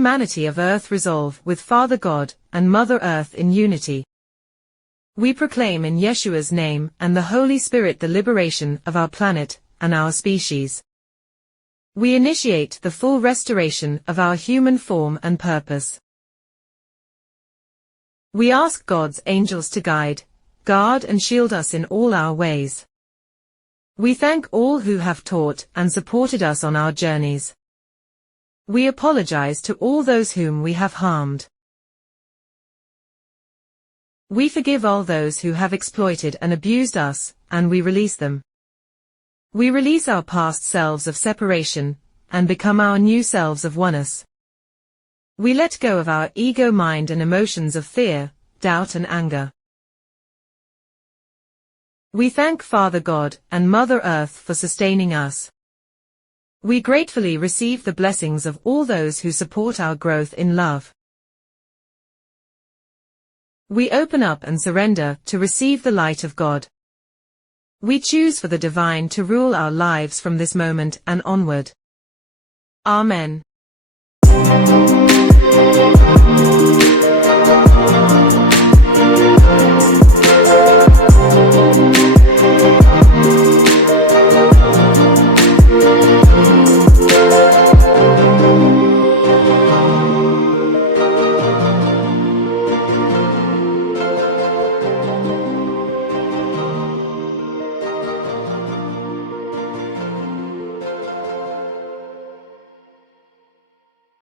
humanity of Earth resolve with Father God and Mother Earth in unity. We proclaim in Yeshua's name and the Holy Spirit the liberation of our planet and our species. We initiate the full restoration of our human form and purpose. We ask God's angels to guide, guard and shield us in all our ways. We thank all who have taught and supported us on our journeys. We apologize to all those whom we have harmed. We forgive all those who have exploited and abused us, and we release them. We release our past selves of separation, and become our new selves of oneness. We let go of our ego mind and emotions of fear, doubt and anger. We thank Father God and Mother Earth for sustaining us. We gratefully receive the blessings of all those who support our growth in love. We open up and surrender to receive the light of God. We choose for the divine to rule our lives from this moment and onward. Amen.